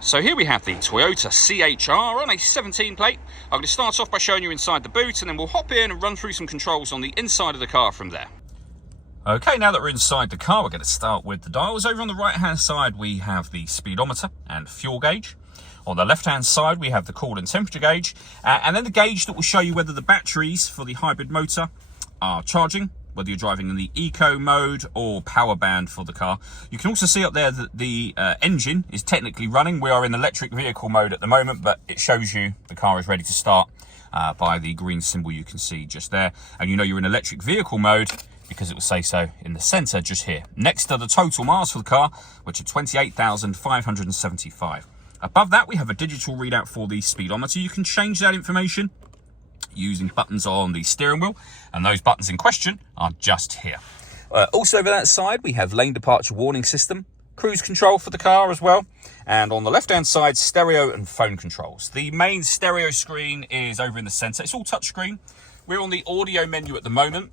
So here we have the Toyota CHR on a 17 plate. I'm going to start off by showing you inside the boot, and then we'll hop in and run through some controls on the inside of the car from there. Okay, now that we're inside the car, we're going to start with the dials. Over on the right hand side we have the speedometer and fuel gauge. On the left hand side we have the coolant temperature gauge, and then the gauge that will show you whether the batteries for the hybrid motor are charging, whether you're driving in the eco mode or power band for the car. You can also see up there that the engine is technically running. We are in electric vehicle mode at the moment, but it shows you the car is ready to start by the green symbol you can see just there. And you know you're in electric vehicle mode because it will say so in the center just here. Next to the total miles for the car, which are 28,575. Above that, we have a digital readout for the speedometer. You can change that information using buttons on the steering wheel, and those buttons in question are just here. Also over that side we have lane departure warning system, cruise control for the car as well, and on the left hand side stereo and phone controls. The main stereo screen is over in the center. It's all touchscreen. We're on the audio menu at the moment.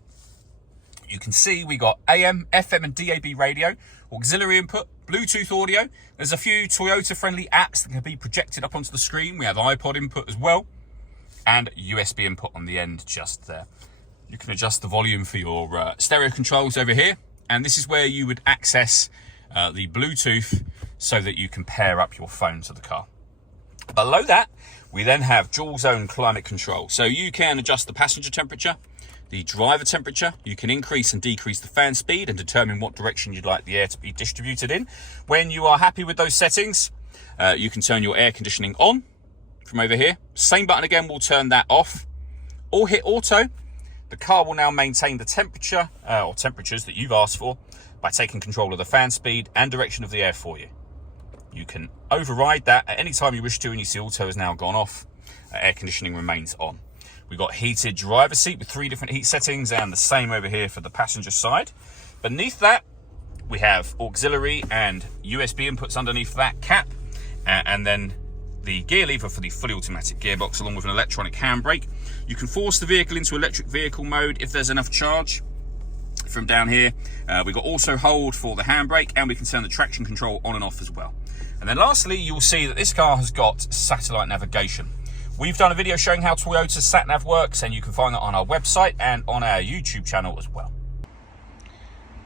You can see we got AM, FM and DAB radio, auxiliary input, Bluetooth audio. There's a few Toyota friendly apps that can be projected up onto the screen. We have iPod input as well, and USB input on the end just there. You can adjust the volume for your stereo controls over here, and this is where you would access the Bluetooth so that you can pair up your phone to the car. Below that, we then have dual zone climate control. So you can adjust the passenger temperature, the driver temperature. You can increase and decrease the fan speed and determine what direction you'd like the air to be distributed in. When you are happy with those settings, you can turn your air conditioning on from over here. Same button again will turn that off, or hit auto. The car will now maintain the temperature or temperatures that you've asked for by taking control of the fan speed and direction of the air for you. You can override that at any time you wish to, and you see auto has now gone off. Air conditioning remains on. We've got heated driver seat with 3 different heat settings, and the same over here for the passenger side. Beneath that we have auxiliary and USB inputs underneath that cap, and then the gear lever for the fully automatic gearbox, along with an electronic handbrake. You can force the vehicle into electric vehicle mode if there's enough charge. From down here, we've got auto hold for the handbrake, and we can turn the traction control on and off as well. And then lastly, you'll see that this car has got satellite navigation. We've done a video showing how Toyota's sat-nav works, and you can find that on our website and on our YouTube channel as well.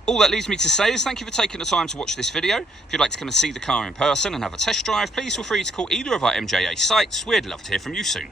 All that leaves me to say is thank you for taking the time to watch this video. If you'd like to come and see the car in person and have a test drive, please feel free to call either of our MJA sites. We'd love to hear from you soon.